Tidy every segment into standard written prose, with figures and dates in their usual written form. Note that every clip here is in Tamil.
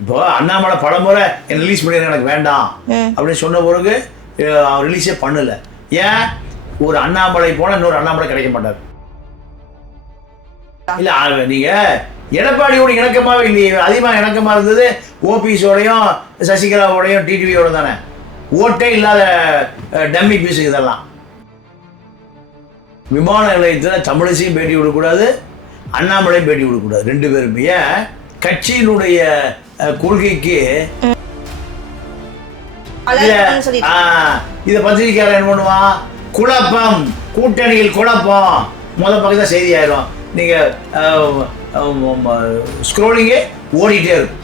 இப்போ அண்ணாமலை பலமுறை என்ன ரிலீஸ் பண்ணிடுங்க எனக்கு வேண்டாம் அப்படின்னு சொன்ன பிறகு அவர் ரிலீஸே பண்ணல. ஏன்? ஒரு அண்ணாமலை போனால் இன்னொரு அண்ணாமலை கிடைக்க மாட்டார். இல்லை நீங்கள் எடப்பாடியோட இணக்கமாகவே இல்லையே. அதிகமாக இணக்கமாக இருந்தது ஓபிஎஸோடையும் சசிகலாவோடையும் டிடிவியோட தானே. ஓட்டே இல்லாத டம்மி பீஸு இதெல்லாம். விமான நிலையத்தில் தமிழிசையும் பேட்டி விடக்கூடாது, அண்ணாமலையும் பேட்டி விடக்கூடாது, ரெண்டு பேருமே. ஏன்? கட்சியினுடைய கொள்கைக்கு இதை பத்திரிக்கையாளர் என்ன பண்ணுவான்? குழப்பம், கூட்டணியில் குழப்பம், பக்கத்தில் செய்தி ஆயிரும். நீங்கள் ஸ்க்ரோலிங்கே ஓடிட்டே இருக்கும்.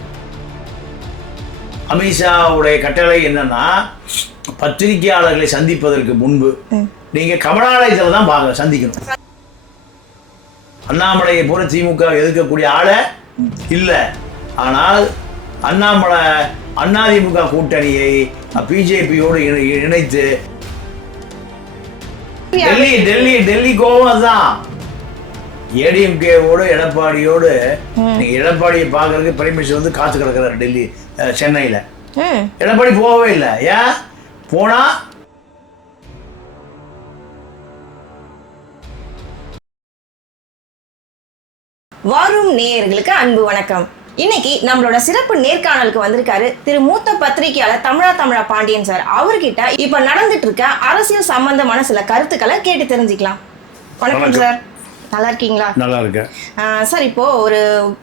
அமித்ஷாவுடைய கட்டளை என்னன்னா, பத்திரிகையாளர்களை சந்திப்பதற்கு முன்பு நீங்க கமலாலயத்தில் தான் சந்திக்கணும். அண்ணாமலையை போல திமுக எதிர்க்கக்கூடிய ஆளை இல்லை. ஆனால் அண்ணாமலை அதிமுக கூட்டணியை பிஜேபியோடு இணைத்து டெல்லி கோவம் அதுதான். ஏடிஎம்கேவோடு எடப்பாடியோடு நீங்க எடப்பாடியை பார்க்கறதுக்கு பிரைமினிஸ்டர் வந்து காத்து கிடக்கிறார் டெல்லி, சென்னையில். எடப்பாடி போகவே இல்லை. ஏன்? போனா வரும் நேயர்களுக்கு அன்பு வணக்கம். இன்னைக்கு நம்மளோட சிறப்பு நேர்காணலுக்கு வந்திருக்காரு திரு மூத்த பத்திரிகையாளர் தமிழா பாண்டியன் சார். அவர்கிட்ட இப்ப நடந்துட்டு இருக்க அரசியல் சம்பந்தமான சில கருத்துக்களை கேட்டு தெரிஞ்சுக்கலாம். வணக்கம் சார், நல்லா இருக்கீங்களா? நல்லா இருக்கேன் சார். இப்போ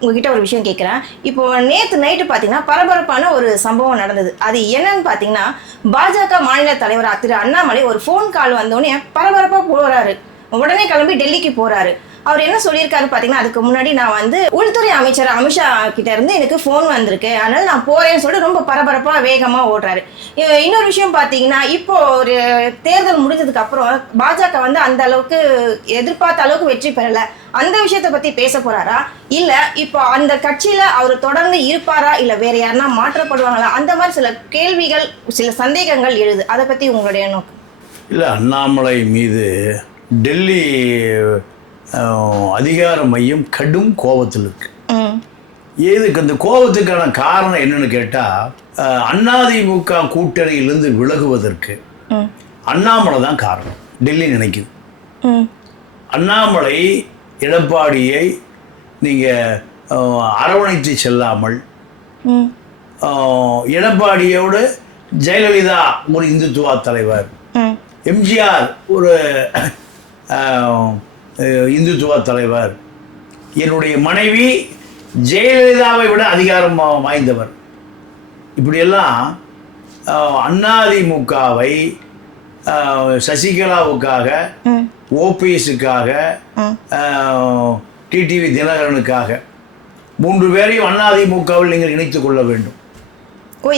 உங்ககிட்ட ஒரு விஷயம் கேட்குறேன். இப்போ நேற்று நைட்டு பார்த்தீங்கன்னா பரபரப்பான ஒரு சம்பவம் நடந்தது. அது என்னன்னு பார்த்தீங்கன்னா, பாஜக மாநில தலைவர் திரு அண்ணாமலை ஒரு ஃபோன் கால் வந்தோடனே பரபரப்பாக போறாரு. உடனே கிளம்பி டெல்லிக்கு போறாரு. அவர் என்ன சொல்லியிருக்காரு பார்த்தீங்கன்னா, அதுக்கு முன்னாடி நான் உள்துறை அமைச்சர் அமித்ஷா கிட்ட இருந்து எனக்கு ஃபோன் வந்திருக்கு, அதனால நான் போறேன்னு சொல்லிட்டு ரொம்ப பரபரப்பாக வேகமாக ஓடுறாரு. இன்னொரு விஷயம் பார்த்தீங்கன்னா, இப்போ ஒரு தேர்தல் முடிஞ்சதுக்கு அப்புறம் பாஜக அந்த அளவுக்கு எதிர்பார்த்த அளவுக்கு வெற்றி பெறல. அந்த விஷயத்தை பத்தி பேச போறாரா, இல்ல இப்போ அந்த கட்சியில அவர் தொடர்ந்து இருப்பாரா, இல்ல வேற யாருன்னா மாற்றப்படுவாங்களா? அந்த மாதிரி சில கேள்விகள், சில சந்தேகங்கள் எழுது. அதை பத்தி உங்களுடைய நோக்கம்? இல்ல, அண்ணாமலை மீது டெல்லி அதிகார மையம் கடும் கோபத்தில் இருக்கு. எதுக்கு அந்த கோபத்துக்கான காரணம் என்னன்னு கேட்டா, அதிமுக கூட்டணியிலிருந்து விலகுவதற்கு அண்ணாமலை தான் காரணம். டெல்லி நினைக்குது அண்ணாமலை எடப்பாடியை நீங்க அரவணைத்து செல்லாமல், எடப்பாடியோடு ஜெயலலிதா ஒரு இந்துத்துவா தலைவர், எம்ஜிஆர் ஒரு இந்துத்துவ தலைவர், என்னுடைய மனைவி ஜெயலலிதாவை விட அதிகாரம் வாய்ந்தவர், இப்படியெல்லாம் அதிமுகவை சசிகலாவுக்காக, ஓபிஎஸ்ஸுக்காக, டிடிவி தினகரனுக்காக 3 பேரையும் அதிமுகவில் நீங்கள் இணைத்துக் கொள்ள வேண்டும்.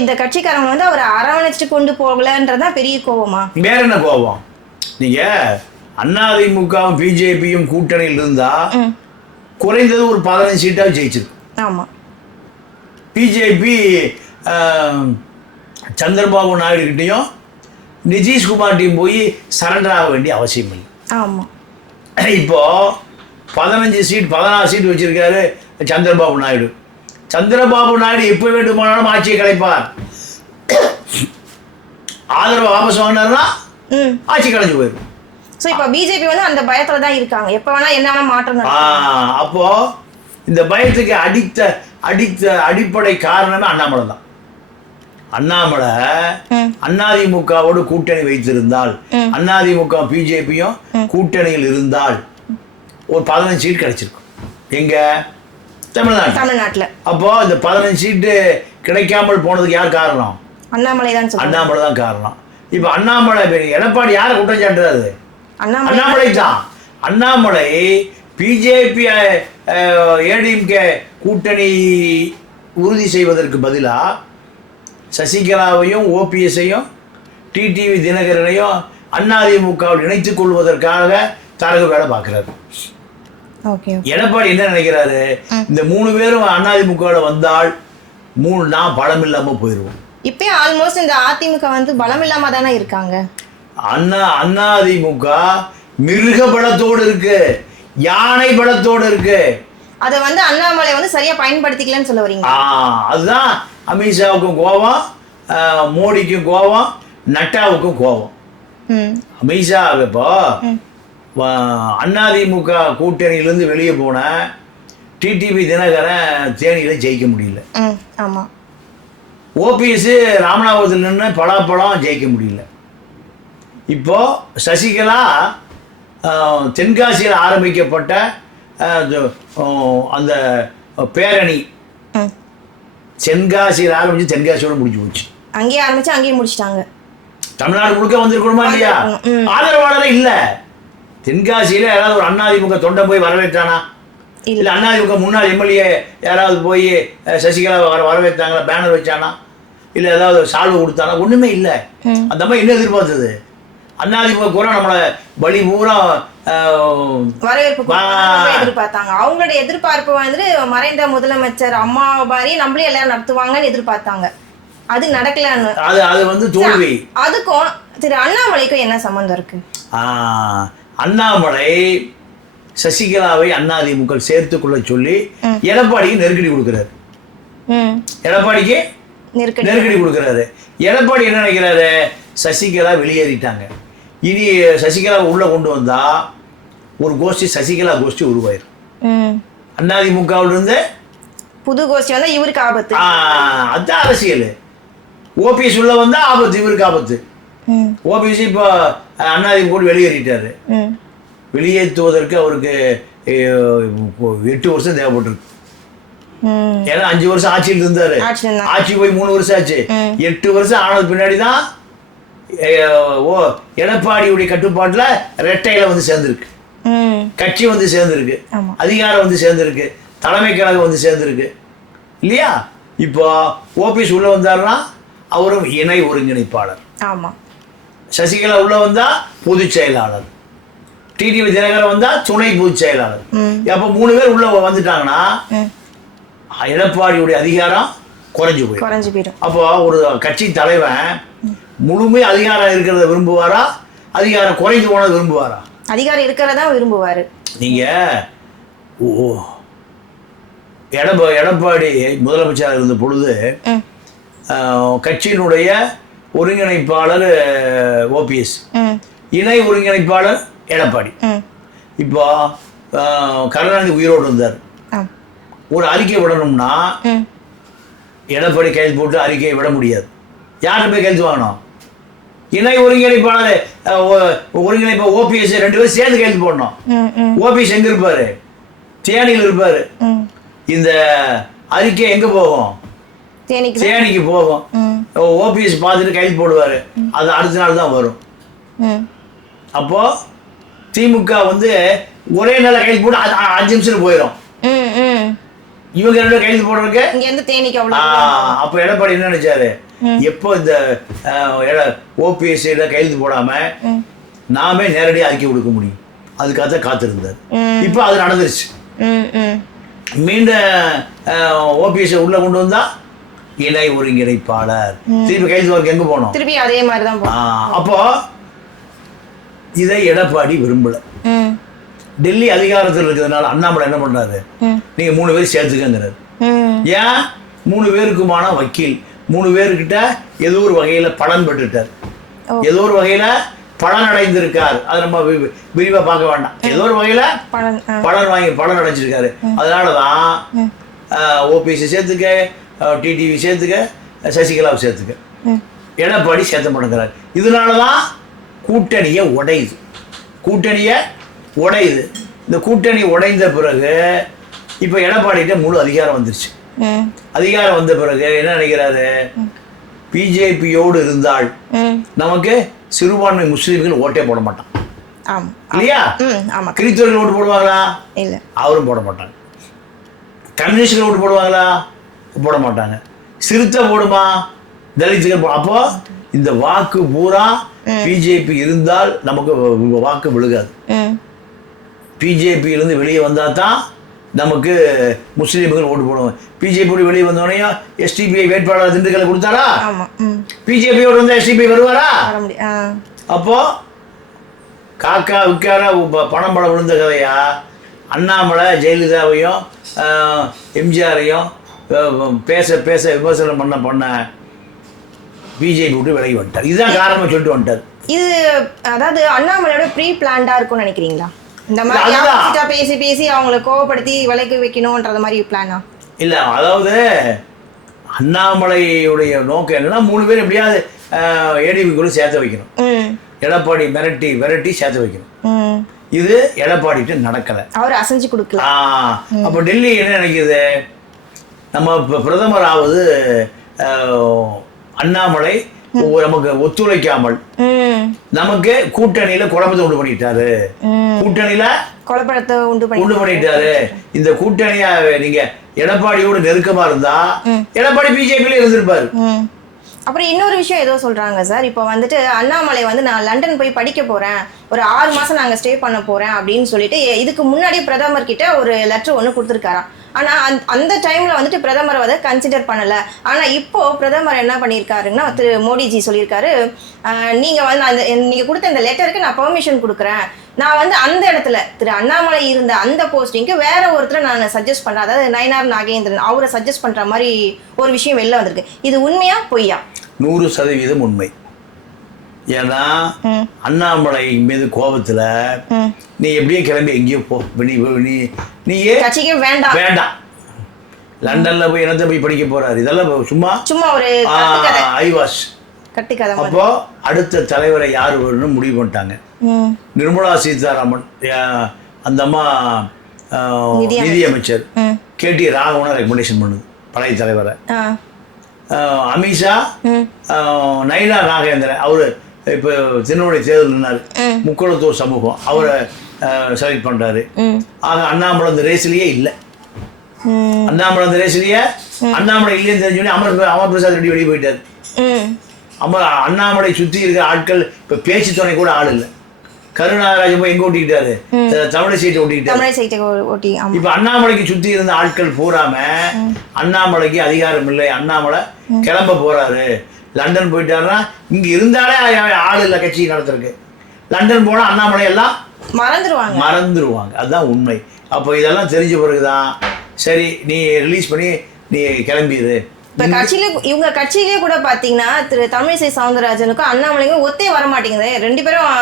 இந்த கட்சிக்காரங்க அவரை அரவணைச்சு கொண்டு போகலன்றதான் பெரிய கோபமா? வேற என்ன கோபம்? நீங்க அதிமுகவும் பிஜேபியும் கூட்டணியில் இருந்தா குறைந்தது ஒரு 15 சீட்டாக ஜெயிச்சிருக்கு. ஆமா, பிஜேபி சந்திரபாபு நாயுடு கிட்டையும் நிதிஷ்குமார்ட்டையும் போய் சரண்டர் ஆக வேண்டிய அவசியம் இல்லை. ஆமா, இப்போ 16 சீட் வச்சிருக்காரு சந்திரபாபு நாயுடு. சந்திரபாபு நாயுடு எப்போ வேண்டுமானாலும் ஆட்சியை கலைப்பார். ஆதரவு வாபஸ் வாங்கினார்னா ஆட்சி கலைஞ்சு போயிடும். இப்போ பிஜேபி அந்த பயத்துல தான் இருக்காங்க, எப்ப வேணா என்ன வேணா மாற்றம். அப்போ இந்த பயத்துக்கு அடிப்படை காரணமே அண்ணாமலை தான். அண்ணாமலை அதிமுகவோடு கூட்டணி வைத்திருந்தால், அதிமுக பிஜேபியும் கூட்டணியில் இருந்தால் ஒரு 15 சீட் கிடைச்சிருக்கும். எங்க? தமிழ்நாட்டுல. அப்போ இந்த 15 சீட்டு கிடைக்காமல் போனதுக்கு யார் காரணம்? அண்ணாமலை தான் காரணம். இப்ப அண்ணாமலை, எடப்பாடி யாரை குற்றம் சாட்டுறாரு? அண்ணாமலை தான். அண்ணாமலை பிஜேபி ஏடிஎம்கே கூட்டணி உறுதி செய்வதற்கு பதிலாக சசிகலாவையும் ஓபிஎஸ்ஸையும் டிடிவி தினகரனையும் அதிமுகவில் இணைத்துக் கொள்வதற்காக தரகு வேலை பார்க்கிறாரு. எடப்பாடி என்ன நினைக்கிறாரு? இந்த 3 பேரும் அதிமுகவில் வந்தால் 3 நாள் பலம் இல்லாம போயிடுவோம். இப்போ ஆல்மோஸ்ட் இந்த அதிமுக பலம் இல்லாம தானே இருக்காங்க. அதிமுக மிருக பலத்தோடு இருக்கு, யானை பலத்தோடு இருக்கு. அதை வந்து அண்ணாமலை வந்து சரியா பயன்படுத்திக்கலன்னு சொல்ல வரீங்க. அதுதான் அமித்ஷாவுக்கும் கோபம், மோடிக்கும் கோபம், நட்டாவுக்கும் கோபம். அமித்ஷா இப்போ அதிமுக கூட்டணியிலேருந்து வெளியே போன டிடிவி தினகரன் தேனியில் ஜெயிக்க முடியல. ஆமாம். ஓபிஎஸ் ராமநாதபுரத்தில் நின்று பலாப்பழம் ஜெயிக்க முடியல. இப்போ சசிகலா தென்காசியில் ஆரம்பிக்கப்பட்ட அந்த பேரணி தென்காசியில் ஆரம்பிச்சு தென்காசியோட முடிஞ்சு போச்சு. அங்கேயே ஆரம்பிச்சு அங்கேயே முடிச்சிட்டாங்க. தமிழ்நாடு முழுக்க வந்திருக்கணுமா இல்லையா? ஆதரவாளரே இல்லை. தென்காசியில் யாராவது ஒரு அதிமுக தொண்டை போய் வரவேற்றானா? இல்லை அதிமுக முன்னாள் எம்எல்ஏ யாராவது போய் சசிகலா வரவேற்றாங்களா? பேனர் வச்சானா? இல்லை ஏதாவது சால்வு கொடுத்தானா? ஒன்றுமே இல்லை. அந்த மாதிரி என்ன எதிர்பார்த்தது? அதிமுக கூட நம்மளை பலி பூரா வரவேற்பு எதிர்பார்த்தாங்க. அவங்களோட எதிர்பார்ப்பு வந்து மறைந்த முதலமைச்சர் அம்மா மாதிரி நம்மளே எல்லாரும் நடத்துவாங்கன்னு எதிர்பார்த்தாங்க. அது நடக்கலன்னு. அது வந்து தோல்வி. அதுக்கும் திரு அண்ணாமலைக்கும் என்ன சம்பந்தம் இருக்கு? அண்ணாமலை சசிகலாவை அதிமுக சேர்த்துக்கொள்ள சொல்லி எடப்பாடிக்கு நெருக்கடி கொடுக்கிறாரு. எடப்பாடிக்கு நெருக்கடி கொடுக்கிறாரு. எடப்பாடி என்ன நினைக்கிறாரு? சசிகலா வெளியேறிட்டாங்க, இனி சசிகலா உள்ள கொண்டு வந்தா ஒரு கோஷ்டி சசிகலா கோஷ்டி உருவாயிரும். அதிமுகவில் இருந்து புது கோஷ்டி வந்தா இவருக்கு ஆபத்து. அதுதான் அரசியல். ஓபிஎஸ் உள்ள வந்தா ஆபத்து, இவருக்கு ஆபத்து. ஓபிஎஸ் இப்போ அதிமுக வெளியேறிட்டாரு. வெளியேற்றுவதற்கு அவருக்கு 8 வருஷம் தேவைப்பட்டிருக்கு. ஏன்னா 5 வருஷம் ஆட்சியில் இருந்தாரு. ஆட்சி போய் 3 வருஷம் ஆச்சு. 8 வருஷம் ஆனது பின்னாடி தான் எடப்பாடியுடைய கட்டுப்பாட்டுல ரெட்டையில வந்து சேர்ந்திருக்கு, கட்சி வந்து சேர்ந்திருக்கு, அதிகாரம் வந்து சேர்ந்திருக்கு, தலைமை கழகம் வந்து சேர்ந்திருக்கு இல்லையா? இப்போ ஓபிஎஸ் உள்ள வந்தாருன்னா அவரும் இணை ஒருங்கிணைப்பாளர். சசிகலா உள்ள வந்தா பொதுச் செயலாளர், டிடிவி தினகரன் வந்தா துணை பொதுச் செயலாளர். அப்ப 3 பேர் உள்ள வந்துட்டாங்கன்னா எடப்பாடியுடைய அதிகாரம் குறைஞ்சு போயிடும். அப்போ ஒரு கட்சி தலைவன் முழுமை அதிகாரம் இருக்கிறத விரும்புவாரா, அதிகாரம் குறைஞ்சு போனது விரும்புவாரா? அதிகாரம் இருக்கிறதா விரும்புவாரு. நீங்க எடப்பாடி முதலமைச்சராக இருந்த பொழுது கட்சியினுடைய ஒருங்கிணைப்பாளர் ஓபிஎஸ், இணை ஒருங்கிணைப்பாளர் எடப்பாடி. இப்போ கருணாநிதி உயிரோடு இருந்தார். ஒரு அறிக்கை விடணும்னா எடப்பாடி கைது போட்டு அறிக்கையை விட முடியாது. யார்கிட்ட போய் கைது வாங்கணும்? இணை ஒருங்கிணைப்பாளர் ஒருங்கிணைப்ப ஓபிஎஸ் 2 பேரும் சேர்ந்து கைது போடணும். ஓபிஎஸ் எங்க இருப்பாரு? தேனியில் இருப்பாரு. இந்த அறிக்கை எங்க போகும்? தேனிக்கு போகும். ஓபிஎஸ் பார்த்துட்டு கைது போடுவாரு. அது அடுத்த நாள் தான் வரும். அப்போ திமுக வந்து ஒரே நாள கைது போட்டு 5 நிமிஷத்துல போயிடும். இவங்க 2 கைது போடுறதுக்கு அப்ப எடப்பாடி என்ன நினைச்சாரு? எப்போ இந்த ஓபிஎஸ் கைது போடாம நாமே நேரடியாக அறிக்கை கொடுக்க முடியும், அதுக்காக காத்திருந்தார். இப்போ அது நடந்துருச்சு. மீண்டும் ஓபிஎஸ் உள்ள கொண்டு வந்தா இணை ஒருங்கிணைப்பாளர், திருப்பி கைது வரக்கு எங்க போனோம்? திருப்பி அதே மாதிரி தான். அப்போ இதை எடப்பாடி விரும்பல. டெல்லி அதிகாரத்தில் இருக்கிறதுனால அண்ணாமலை என்ன பண்றாரு? நீங்க 3 பேர் சேர்த்துக்கிறாரு. ஏன்? 3 பேருக்குமான வக்கீல், 3 பேர்கிட்ட ஏதோ ஒரு வகையில பலன் பெற்றுட்டார், ஏதோ ஒரு வகையில பலன் அடைந்திருக்கார். அதை நம்ம விரிவா பார்க்க வேண்டாம். ஏதோ ஒரு வகையில பலன் அடைஞ்சிருக்காரு. அதனாலதான் ஓபிஎஸ் சேர்த்துக்க, டிடிவி சேர்த்துக்க, சசிகலாவை சேர்த்துக்க, எடப்பாடி சேர்த்த மாட்டேங்கிறார். இதனாலதான் கூட்டணியை உடையுது. இந்த கூட்டணி உடைந்த பிறகு இப்ப எடப்பாடிகிட்ட முழு அதிகாரம் வந்துருச்சு. அதிகாரம் வந்த பிறகு என்ன நினைக்கிறாரு? பிஜேபியோடு இருந்தால் நமக்கு சிறுபான்மை முஸ்லீம்கள் ஓட்டே போட மாட்டான் இல்லையா? கிறிஸ்தவர்கள் ஓட்டு போடுவாங்களா? அவரும் போட மாட்டாங்க. கம்யூனிஸ்டுகள் ஓட்டு போடுவாங்களா? போட மாட்டாங்க. சிறுத்தை போடுமா? தலித்துகள். அப்போ இந்த வாக்கு பூரா பிஜேபி இருந்தால் நமக்கு வாக்கு விழுகாது. பிஜேபியிலிருந்து வெளியே வந்தா தான் நமக்கு முஸ்லீம்கள் ஓட்டு போடுவாங்க. பிஜேபி வெளியே வந்தோடனே எஸ்டிபிஐ வேட்பாளர் திண்டுக்கல்ல கொடுத்தாரா? பிஜேபியோட வந்து எஸ்டிபிஐ வருவாரா? அப்போ காக்கா விற்கார பணம் படம் விழுந்த கதையா? அண்ணாமலை ஜெயலலிதாவையும் எம்ஜிஆரையும் பேச பேச விமர்சனம் பண்ண பிஜேபி விட்டு விலகி வந்துட்டார். இதுதான் காரணம் சொல்லிட்டு வந்துட்டார். இது அதாவது அண்ணாமலையோட ப்ரீ பிளான்டா இருக்கும்னு நினைக்கிறீங்களா? இந்த மாதிரி ஆப்போசிட்டா பேசி பேசி அவங்கள கோவப்படுத்தி விலைக்கு வைக்கணும்ன்றது மாதிரி பிளானா? இல்லை, அதாவது அண்ணாமலையுடைய நோக்கம் என்னன்னா 3 பேர் எப்படியாவது ஏடிபிக்குள்ள சேர்த்து வைக்கணும். எடப்பாடி விரட்டி சேர்த்து வைக்கணும். இது எடப்பாடிட்டு நடக்கலை. அவர் அசைஞ்சு கொடுக்கல. அப்போ டெல்லி என்ன நினைக்குது, நம்ம இப்போ பிரதமர் ஆவது அண்ணாமலை நமக்கு ஒத்துழைக்காமல் நமக்கு கூட்டணியில குழப்பத்தை உண்டு பண்ணிட்டாரு. கூட்டணியில குழப்பத்தை உண்டு பண்ணிட்டாரு. இந்த கூட்டணியா நீங்க எடப்பாடியோடு நெருக்கமா இருந்தா எடப்பாடி பிஜேபியில இருந்திருப்பாரு. அப்புறம் இன்னொரு விஷயம் ஏதோ சொல்றாங்க சார். இப்போ வந்துட்டு அண்ணாமலை வந்து நான் லண்டன் போய் படிக்க போறேன், ஒரு 6 மாசம் நாங்க ஸ்டே பண்ண போறேன் அப்படின்னு சொல்லிட்டு இதுக்கு முன்னாடி பிரதமர் கிட்ட ஒரு லெட்டர் ஒன்று கொடுத்துருக்காராம். ஆனா அந்த டைம்ல வந்துட்டு பிரதமரை வந்து கன்சிடர் பண்ணல. ஆனா இப்போ பிரதமர் என்ன பண்ணியிருக்காருன்னா, திரு மோடிஜி சொல்லியிருக்காரு, நீங்க வந்து நீங்க கொடுத்த இந்த லெட்டருக்கு நான் பெர்மிஷன் கொடுக்குறேன், நான் வந்து அந்த இடத்துல திரு அண்ணாமலை இருந்த அந்த போஸ்டிங்க்கு வேற ஒருத்தரை நான் சஜஸ்ட் பண்றேன், அதாவது நயினார் நாகேந்திரன் அவரை சஜஸ்ட் பண்ற மாதிரி ஒரு விஷயம் வெளில வந்திருக்கு. இது உண்மையா பொய்யா? 100% உண்மை. ஏன்னா அண்ணாமலை மீது கோபத்துல நீ எப்படியே கிளம்பி எங்கேயோ போ, நீயே கட்சிக்கே வேண்டாம், லண்டன்ல போய் என்னத்தை போய் படிக்க போறாரு, இதெல்லாம் சும்மா ஒரு ஐவாஸ் கட்டிக்கதை. அப்போ அடுத்த தலைவரை யாரு வரணும்னு முடிவு பண்ணிட்டாங்க. நிர்மலா சீதாராமன் அந்த அம்மா நிதி அமைச்சர் கேடி ராகவனை ரெக்கமெண்டேஷன் பண்ணுது பழைய தலைவரை. அமித்ஷா நயினார் நாகேந்திரன் அவரு இப்போ திருநெல்வேலி தேர்தல் நின்னாரு, முக்குளத்தூர் சமூகம் அவரை செலக்ட் பண்றாரு. ஆக அண்ணாமலை இந்த ரேஸ்லயே இல்லை. அண்ணாமலை இந்த ரேஸ்லயே அண்ணாமலை இல்லைன்னு தெரிஞ்சோடனே அமர் பிரசாத் ரெட்டி வெளியே போயிட்டாரு. அண்ணாமலை சுற்றி இருக்கிற ஆட்கள் இப்போ பேச்சு துணை கூட ஆள் இல்லை. கருணாராஜன் போய் எங்க ஓட்டிக்கிட்டாரு, தமிழிசைட்டை ஓட்டிக்கிட்டாரு. இப்ப அண்ணாமலைக்கு சுத்தி இருந்த ஆட்கள் பூராம அண்ணாமலைக்கு அதிகாரம் இல்லை, அண்ணாமலை கிளம்ப போறாரு, லண்டன் போயிட்டாருன்னா இங்க இருந்தாலே ஆள் இல்லை கட்சி நடத்துறதுக்கு. லண்டன் போனா அண்ணாமலை எல்லாம் மறந்துடுவாங்க. அதுதான் உண்மை. அப்போ இதெல்லாம் தெரிஞ்ச பிறகுதான் சரி நீ ரிலீஸ் பண்ணி நீ கிளம்பிடு. இப்ப இவங்க கட்சியிலே கூட பாத்தீங்கன்னா திரு தமிழிசை சவுந்தரராஜனுக்கும் அண்ணாமலைக்கும் ஒத்தே வர மாட்டேங்குது. 2 பேரும்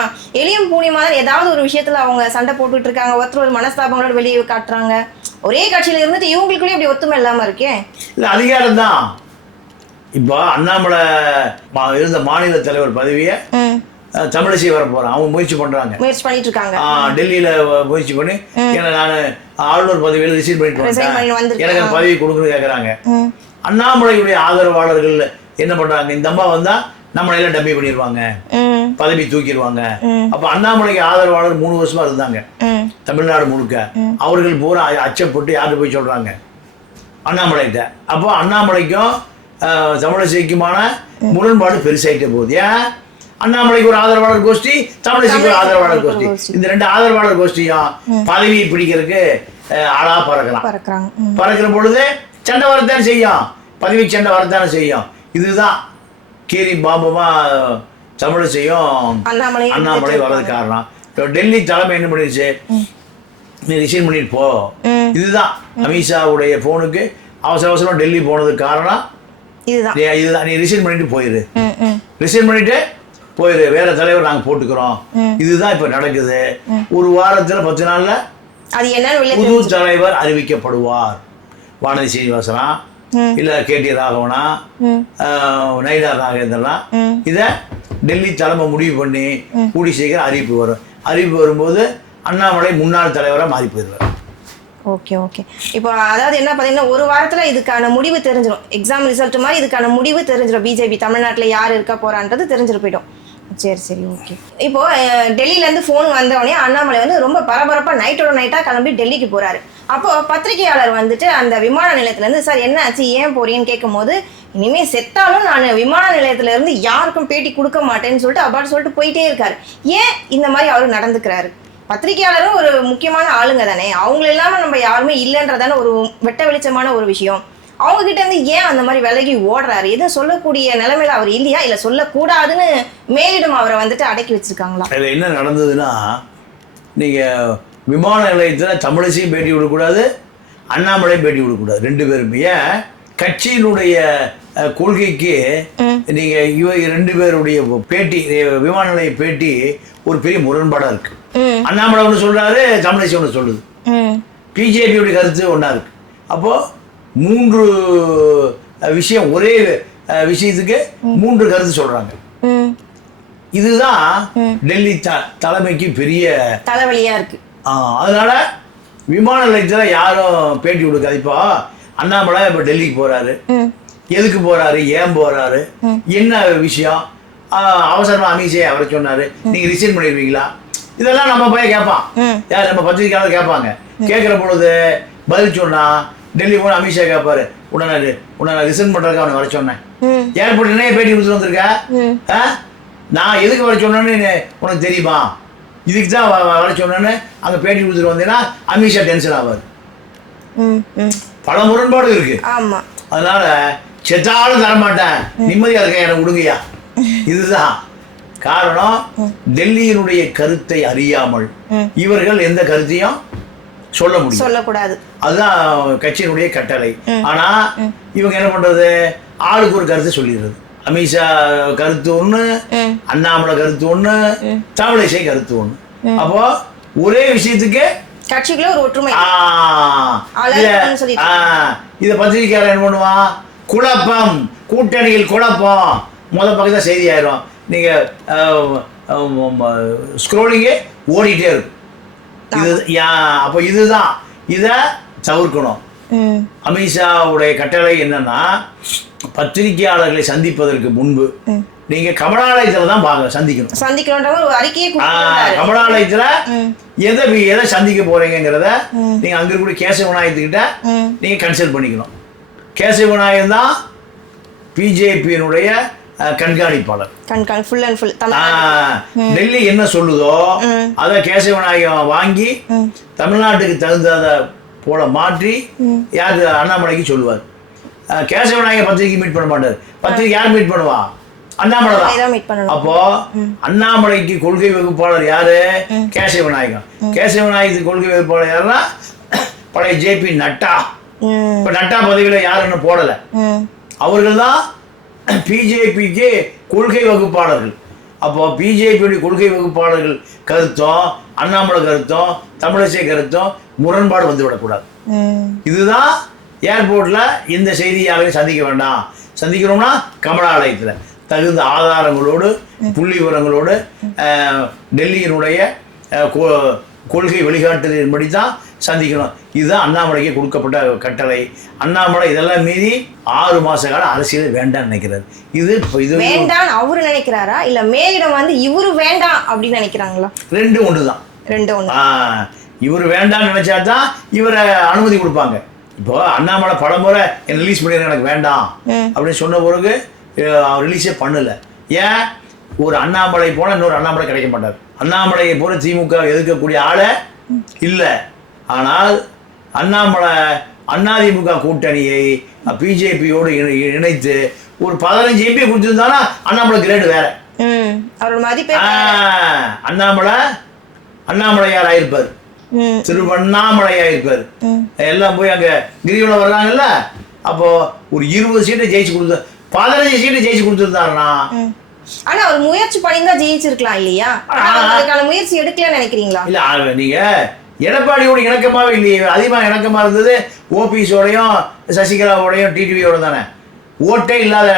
எளியும் பூனி மாதிரி ஏதாவது ஒரு விஷயத்துல அவங்க சண்டை போட்டுட்டு இருக்காங்க, ஒருத்தர் ஒரு மனஸ்தாபங்களோட வெளியே காட்டுறாங்க. ஒரே கட்சியில இருந்துட்டு இவங்களுக்குள்ளே இப்படி ஒத்துமை இல்லாம இருக்கே. இல்ல அதிகாரம் தான். இப்போ அண்ணாமலை இருந்த மாநில தலைவர் பதவியை தமிழிசை வர போறான், அவங்க முயற்சி பண்ணிட்டு இருக்காங்க. டெல்லியில முயற்சி பண்ணி ஏன்னா நான் ஆளுநர் பதவியில ரிசைன் பண்ணிட்டு எனக்கு அந்த பதவி கொடுக்கணும்னு கேட்கறாங்க. அண்ணாமலையுடைய ஆதரவாளர்கள் என்ன பண்றாங்க, இந்த அம்மா வந்தா நம்மளை எல்லாம் டம்மி பண்ணிடுவாங்க, பதவி தூக்கிடுவாங்க. அப்ப அண்ணாமலைக்கு ஆதரவாளர் 3 வருஷமா இருந்தாங்க தமிழ்நாடு முழுக்க. அவர்கள் பூரா அச்சப்பட்டு யாரு போய் சொல்றாங்க அண்ணாமலைகிட்ட. அப்போ அண்ணாமலைக்கும் தமிழிசைக்குமான முரண்பாடு பெருசாயிட்டே போகுது. ஏன் அண்ணாமலைக்கு ஒரு ஆதரவாளர் கோஷ்டி, தமிழிசைக்கு ஒரு ஆதரவாளர் கோஷ்டி, இந்த 2 ஆதரவாளர் கோஷ்டியும் பதவி பிடிக்கிறதுக்கு ஆளா பறக்கிற பொழுது சண்டை வரத்தானே செய்யும், பதவி சண்டை வரத்தானே செய்யும். இதுதான் கீரி பாம்பமா தமிழிசையும் அண்ணாமலை வர்றது காரணம். டெல்லி தலைமை என்ன பண்ணிருச்சு, நீ ரிசைன் பண்ணிட்டு போ. இதுதான் அமித்ஷாவுடைய போனுக்கு அவசரமா டெல்லி போனதுக்கு காரணம் இதுதான். நீ ரிசைன் பண்ணிட்டு போயிரு, வேற தலைவர் நாங்க போட்டுக்கிறோம். இதுதான் இப்ப நடக்குது. ஒரு வாரத்துல 10 நாள்ல புது தலைவர் அறிவிக்கப்படுவார். வானதி சீனிவாசனா இல்ல கேடி ராகவனா நயினார் நாகேந்திரனா, இத டெல்லி தலைமை முடிவு பண்ணி கூடி சீக்கிரம் அறிவிப்பு வரும். அறிவிப்பு வரும்போது அண்ணாமலை முன்னாள் தலைவராக மாறி போயிடுவார். Okay okay. இப்போ அதாவது என்ன பார்த்தீங்கன்னா ஒரு வாரத்தில் இதுக்கான முடிவு தெரிஞ்சிடும், எக்ஸாம் ரிசல்ட் மாதிரி இதுக்கான முடிவு தெரிஞ்சிடும். பிஜேபி தமிழ்நாட்டில் யார் இருக்கா போறான்றது தெரிஞ்சிட்டு போயிடும். சரி ஓகே. இப்போ டெல்லியிலேருந்து ஃபோன் வந்தவொடனே அண்ணாமலை வந்து ரொம்ப பரபரப்பாக நைட்டோட நைட்டாக கிளம்பி டெல்லிக்கு போகிறாரு. அப்போ பத்திரிகையாளர் வந்துட்டு அந்த விமான நிலையத்திலேருந்து சார் என்ன ஆச்சு ஏன் போறீங்கன்னு கேட்கும் போது, இனிமேல் செத்தாலும் நான் விமான நிலையத்திலேருந்து யாருக்கும் பேட்டி கொடுக்க மாட்டேன்னு சொல்லிட்டு அப்பாட்டு சொல்லிட்டு போயிட்டே இருக்காரு. ஏன் இந்த மாதிரி அவரு நடந்துக்கிறாரு? பத்திரிகையாளரும் ஒரு முக்கியமான ஆளுங்க தானே, அவங்க இல்லாமல் நம்ம யாருமே இல்லைன்றதானே ஒரு வெட்ட வெளிச்சமான ஒரு விஷயம். அவங்க கிட்ட இருந்து ஏன் அந்த மாதிரி விலகி ஓடுறாரு? எதுவும் சொல்லக்கூடிய நிலைமையில அவர் இல்லையா, இல்லை சொல்லக்கூடாதுன்னு மேலிடம் அவரை வந்துட்டு அடக்கி வச்சிருக்காங்களா? அதில் என்ன நடந்ததுன்னா, நீங்கள் விமான நிலையத்தில் தமிழிசையும் பேட்டி விடக்கூடாது, அண்ணாமலையும் பேட்டி விடக்கூடாது, ரெண்டு பேருமே. ஏன் கட்சியினுடைய கொள்கைக்கு நீங்கள் இவ ரெண்டு பேருடைய பேட்டி, விமான நிலைய பேட்டி ஒரு பெரிய முரண்பாடாக இருக்கு. அண்ணாமலை ஒன்று சொல்கிறாரு, தமிழிசை ஒன்று சொல்லுது, பிஜேபியுடைய கருத்து ஒன்றா இருக்கு. அப்போது 3 விஷயம், ஒரே விஷயத்துக்கு 3 கருத்து சொல்கிறாங்க. இதுதான் டெல்லி தலைமைக்கு பெரிய தலைவலியா இருக்கு. அதனால விமான நிலையத்தில் யாரும் பேட்டி கொடுக்காது. இப்போ அண்ணாமலை இப்போ டெல்லிக்கு போறாரு, எதுக்கு போறாரு, ஏன் போறாரு, என்ன விஷயம், அவசரமா அமித்ஷா அவரை சொன்னாரு, நீங்க ரிசைன் பண்ணிடுவீங்களா, இதெல்லாம் நம்ம போய் கேட்பான். யார் நம்ம பத்திரிகையாளர் கேட்பாங்க. கேட்குற பொழுது பதில் சொன்னா டெல்லி போன அமித்ஷா கேட்பாரு, உன்னை ரிசைன் பண்றதுக்கு அவனை வர சொன்னேன், ஏர்போர்ட் என்ன பேட்டி கொடுத்துட்டு வந்திருக்க, நான் எதுக்கு வர சொன்னேன்னு உனக்கு தெரியுமா, இதுக்கு தான் வர சொன்னேன்னு அங்கே பேட்டி கொடுத்துட்டு வந்தீங்கன்னா அமித்ஷா டென்ஷன் ஆவார். பல முரண்பாடு இருக்கு. அதனால செத்தாலும் தரமாட்டேன், நிம்மதியா இருக்கேன், எனக்கு விடுங்கய்யா. இதுதான் காரணம். டெல்லியினுடைய கருத்தை அறியாமல் இவர்கள் எந்த கருத்தையும் சொல்ல முடியும், சொல்லக்கூடாது. அதுதான் கட்சியினுடைய கட்டளை. ஆனா இவங்க என்ன பண்றது, ஆளுக்கு ஒரு கருத்தை சொல்லிடுறது. அமித்ஷா கருத்து ஒண்ணு, அண்ணாமலை கருத்து ஒண்ணு, தமிழிசை கருத்து ஒண்ணு. அப்போ ஒரே விஷயத்துக்கு கட்சிக்குள்ள ஒரு ஒற்றுமை. இத பத்திரிகையாளர் என்ன பண்ணுவான், குழப்பம், கூட்டணியில் குழப்பம், முதல் பக்கத்துல செய்தி ஆயிரும். நீங்க ஸ்க்ரோலிங்கே ஓடிட்டே இருக்கும். இது அப்போ இதுதான், இதை தவிர்க்கணும். அமித்ஷாவுடைய கட்டளை என்னன்னா, பத்திரிகையாளர்களை சந்திப்பதற்கு முன்பு நீங்க கமலாலயத்துல தான் சந்திக்கணும். கமலாலயத்துல எதை சந்திக்க போறீங்கிறத நீங்க அங்க இருக்கக்கூடிய கேசவ விநாயகத்துக்கிட்ட நீங்க கன்சல்ட் பண்ணிக்கணும். கேசவ விநாயகம் தான் பிஜேபியினுடைய கண்காணிப்பாளர். டெல்லி என்ன சொல்லுதோ அதை கேசவ விநாயகம் வாங்கி தமிழ்நாட்டுக்கு தகுந்ததை போல மாற்றி யாரு அண்ணாமலைக்கு சொல்லுவார். கேசவ விநாயகர் பத்திரிகை மீட் பண்ண மாட்டார். பத்திரிகை யார் மீட் பண்ணுவா, அண்ணாமலை தான். அப்போ அண்ணாமலைக்கு கொள்கை வகுப்பாளர் யாரு, கேசவ விநாயகம். கேசவ விநாயகத்துக்கு கொள்கை வகுப்பாளர் யாருன்னா பழைய ஜேபி நட்டா. இப்ப நட்டா பதவியில யாருன்னு போடல, அவர்கள் தான் பிஜேபிக்கு கொள்கை வகுப்பாளர்கள். அப்போ பிஜேபியுடைய கொள்கை வகுப்பாளர்கள் கருத்தும் அண்ணாமலை கருத்தும் தமிழிசை கருத்தும் முரண்பாடு வந்து விடக்கூடாது. இதுதான் ஏர்போர்ட்ல இந்த செய்தியாளரை சந்திக்க வேண்டாம், சந்திக்கிறோம்னா கமலாலயத்தில் தகுந்த ஆதாரங்களோடு புள்ளி விவரங்களோடு டெல்லியினுடைய கொள்கை வழிகாட்டுதலின்படி தான் சந்திக்கணும். இதுதான் அண்ணாமலைக்கு கொடுக்கப்பட்ட கட்டளை. அண்ணாமலை இதெல்லாம் மீறி 6 மாச கால அரசியல் வேண்டாம்னு நினைக்கிறார். இது வேண்டாம் அவரு நினைக்கிறாரா, இல்ல மேலிடம் வந்து இவரு வேண்டாம் அப்படின்னு நினைக்கிறாங்களா? ரெண்டும் ஒண்ணுதான். இவர் வேண்டாம்னு நினைச்சா தான் இவரை அனுமதி கொடுப்பாங்க. இப்போ அண்ணாமலை பலமுறை என்ன ரிலீஸ் பண்ணிடுற, எனக்கு வேண்டாம் அப்படின்னு சொன்ன பிறகு அவர் ரிலீஸே பண்ணல. ஏன், ஒரு அண்ணாமலை போனால் இன்னொரு அண்ணாமலை கிடைக்க மாட்டார். அண்ணாமலையை போல திமுக எதிர்க்கக்கூடிய ஆளை இல்லை. ஆனால் அண்ணாமலை அதிமுக கூட்டணியை பிஜேபியோடு இணைத்து ஒரு 15 எம்பி கொடுத்துருந்தானா அண்ணாமலை கிரேடு வேற. அண்ணாமலையார் ஆயிருப்பார், திருவண்ணாமலையாயிருப்பார். எல்லாம் போய் அங்க கிரிவலம் வர்றாங்கல்ல, அப்போ ஒரு 20 சீட்டை ஜெயிச்சு கொடுத்து 15 சீட்டை ஜெயிச்சு கொடுத்துருந்தாருன்னா. ஆனா அவர் முயற்சி பண்ணிதான் ஜெயிச்சிருக்கலாம் இல்லையா? அதுக்கான முயற்சி எடுக்கலன்னு நினைக்கிறீங்களா? இல்ல, நீங்க எடப்பாடியோட இணக்கமாவே இல்லையே. அதிகமாக இணக்கமா இருந்தது ஓபிஎஸோடையும் சசிகலாவோடையும் டிடிவியோட தானே. ஓட்டே இல்லாத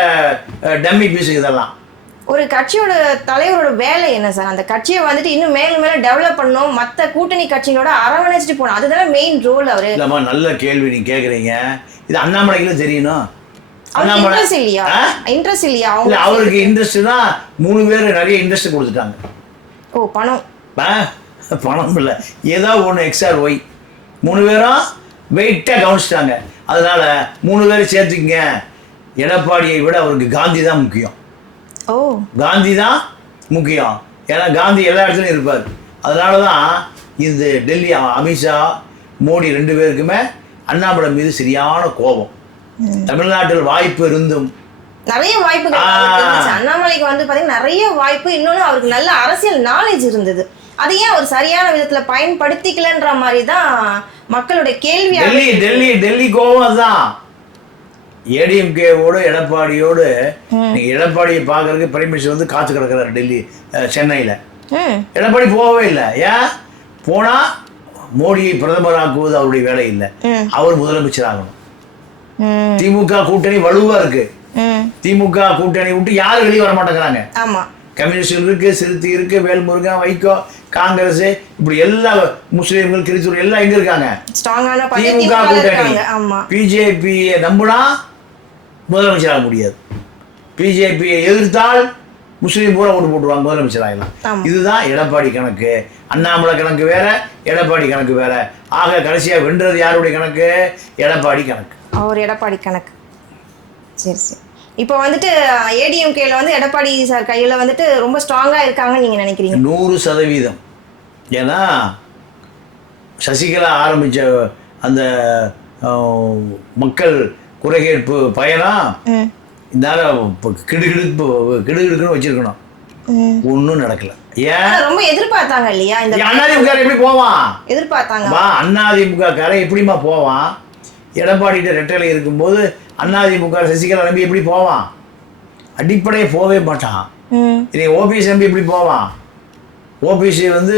டம்மி பீஸுக்கு இதெல்லாம். ஒரு கட்சியோட தலைவரோட வேலை என்ன சார்? அந்த கட்சியை வந்துட்டு இன்னும் மேலும் மேலும் டெவலப் பண்ணணும், மற்ற கூட்டணி கட்சிகளோட அரவணைச்சிட்டு போகணும், அதுதானே மெயின் ரோல் அவரு. இல்லம்மா, நல்ல கேள்வி நீங்க கேக்குறீங்க. இது அண்ணாமலைக்கு தெரியணும். இன்ட்ரெஸ்ட் இல்லையா? அவருக்கு இன்ட்ரெஸ்ட் தான். 3 பேர் நிறைய இன்ட்ரெஸ்ட் கொடுத்துட்டாங்க. ஓ, பணம் இல்லை, ஏதோ ஒன்று எக்ஸ்ட்ரா ஒய் 3 பேரும் வெயிட்டாக கவனிச்சிட்டாங்க. அதனால 3 பேரும் சேர்த்துக்கிங்க. எடப்பாடியை விட அவருக்கு காந்தி தான் முக்கியம். காந்தி தான் முக்கியம். ஏன்னா காந்தி எல்லா இடத்துலையும் இருப்பார். அதனால தான் இந்த டெல்லி அமித்ஷா மோடி 2 பேருக்குமே அண்ணாமலை மீது சரியான கோபம். தமிழ்நாட்டில் வாய்ப்பு இருந்தும் நிறைய வாய்ப்புகள் அண்ணாமலைக்கு வந்து பாத்தீங்கன்னா நிறைய வாய்ப்பு. இன்னொன்னு அவருக்கு நல்ல அரசியல் நாலேஜ் இருந்தது. அதை ஏன் ஒரு சரியான விதத்துல பயன்படுத்திக்கலன்ற மாதிரி தான் மக்களுடைய கேள்வியா டெல்லி கோவம் அதுதான். ஏடிஎம்கேவோடு எடப்பாடியோடு நீங்க எடப்பாடியை பார்க்கறதுக்கு பிரைம் மினிஸ்டர் வந்து காத்து கிடக்கிறாரு டெல்லி சென்னையில். எடப்பாடி போகவே இல்லை. ஏன் போனா மோடியை பிரதமராக்குவது அவருடைய வேலை இல்லை, அவர் முதலமைச்சர் ஆகணும். திமுக கூட்டணி வலுவா இருக்கு. திமுக கூட்டணி விட்டு யாரும் வெளியே வர மாட்டேங்கிறாங்க. கம்யூனிஸ்ட் இருக்கு, சிறுத்தை இருக்கு, வேல்முருகன், வைகோ, காங்கிரஸ், இப்படி எல்லா முஸ்லீம்கள், கிறிஸ்துவர்கள் எல்லாம் எங்க இருக்காங்க? திமுக கூட்டணி. பிஜேபியை நம்பினா முதலமைச்சர் ஆக முடியாது. பிஜேபியை எதிர்த்தால் முஸ்லீம் பூரா ஓட்டு போட்டுருவாங்க, முதலமைச்சர் ஆகலாம். இதுதான் எடப்பாடி கணக்கு. அண்ணாமலை கணக்கு வேற, எடப்பாடி கணக்கு வேற. ஆக கடைசியா வென்றது யாருடைய கணக்கு? எடப்பாடி கணக்கு. அவர் எடப்பாடி கணக்கு. சரி சரி. இப்போ வந்துட்டு ஏடிஎம்கேல வந்து எடப்பாடி சார் கையில வந்துட்டு ரொம்ப ஸ்ட்ராங்கா இருக்காங்கன்னு நீங்க நினைக்கிறீங்க? 100%. ஏன்னா சசிகலா ஆரம்பிச்ச அந்த மக்கள் குறைகேட்பு பயணம் இந்த கிடுகிடுக்குன்னு வச்சிருக்கணும். ஒன்றும் நடக்கல. ஏன்? ரொம்ப எதிர்பார்த்தாங்க இல்லையா? இந்த அதிமுக எப்படி போவான்? எதிர்பார்த்தாங்க. அதிமுக காரன் எப்படிமா போவான்? எடப்பாடிட்ட ரெட்டலை இருக்கும்போது அதிமுக சசிகலா நம்பி எப்படி போவான்? அடிப்படையே போவே மாட்டான். இதை ஓபிஎஸ் நம்பி எப்படி போவான்? ஓபிஎஸ் வந்து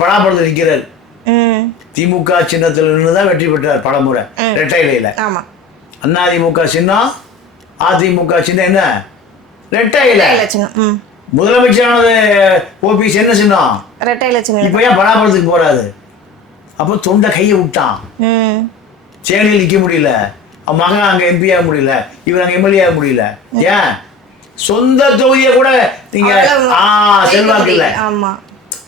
படாப்படத்தில் நிற்கிறார். திமுக சின்னத்தில் நின்று தான் வெற்றி பெற்றார் பலமுறை ரெட்டையில. அதிமுக சின்னம், அதிமுக சின்னம் என்ன? ரெட்டையில. முதலமைச்சரானது ஓபிஎஸ் என்ன சின்னம்? ரெட்டையில சின்னம். இப்ப ஏன் படாப்படத்துக்கு போறாரு? அப்போ தொண்டை கையை விட்டான். சேனையில் நிற்க முடியல, அவன் மகன் அங்கே எம்பி ஆக முடியல, இவர் அங்கே எம்எல்ஏ ஆக முடியல. ஏன்? சொந்த தொகுதியை கூட நீங்க செல்வாக்கு இல்லை.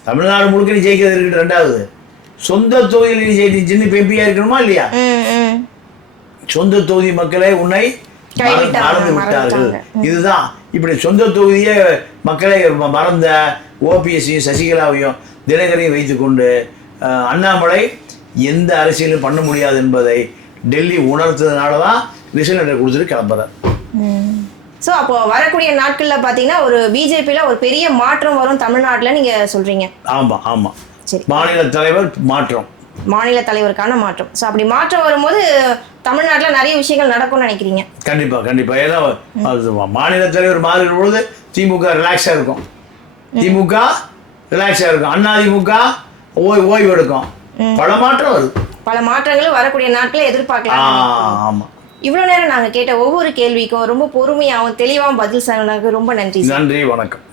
தமிழ்நாடு முழுக்க நீ ஜெயிக்கிறது இருக்கு. ரெண்டாவது சொந்த தொகுதியில் நீ சின்ன எம்பியா இருக்கணுமா இல்லையா? சொந்த தொகுதி மக்களே உன்னை மறந்து விட்டார்கள். இதுதான் இப்படி சொந்த தொகுதியை மக்களை மறந்த ஓபிஎஸ்ஸையும் சசிகலாவையும் தினகரையும் வைத்துக்கொண்டு அண்ணாமலை எந்த அரசியலும் பண்ண முடியாது என்பதை டெல்லி உணர்த்ததுனால தான் ரிசல்ட் லெட்டர் கொடுத்துட்டு கிளம்புறார். ஸோ அப்போ வரக்கூடிய நாட்களில் பார்த்தீங்கன்னா ஒரு பிஜேபியில் ஒரு பெரிய மாற்றம் வரும் தமிழ்நாட்டில் நீங்கள் சொல்கிறீங்க. ஆமாம் ஆமாம். சரி, மாநில தலைவர் மாற்றம், மாநில தலைவருக்கான மாற்றம். ஸோ அப்படி மாற்றம் வரும்போது தமிழ்நாட்டில் நிறைய விஷயங்கள் நடக்கும்னு நினைக்கிறீங்க? கண்டிப்பாக கண்டிப்பாக. ஏன்னா மாநில தலைவர் மாறுகிற பொழுது திமுக ரிலாக்ஸாக இருக்கும், திமுக ரிலாக்ஸாக இருக்கும், அதிமுக ஓய்வு எடுக்கும். பல மாற்றம் வருது, பல மாற்றங்களும் வரக்கூடிய நாட்களில் எதிர்பார்க்கலாம். ஆமாம். இவ்வளோ நேரம் நாங்கள் கேட்ட ஒவ்வொரு கேள்விக்கும் ரொம்ப பொறுமையாகவும் தெளிவாகவும் பதில் சொன்னதுக்கு ரொம்ப நன்றி. நன்றி, வணக்கம்.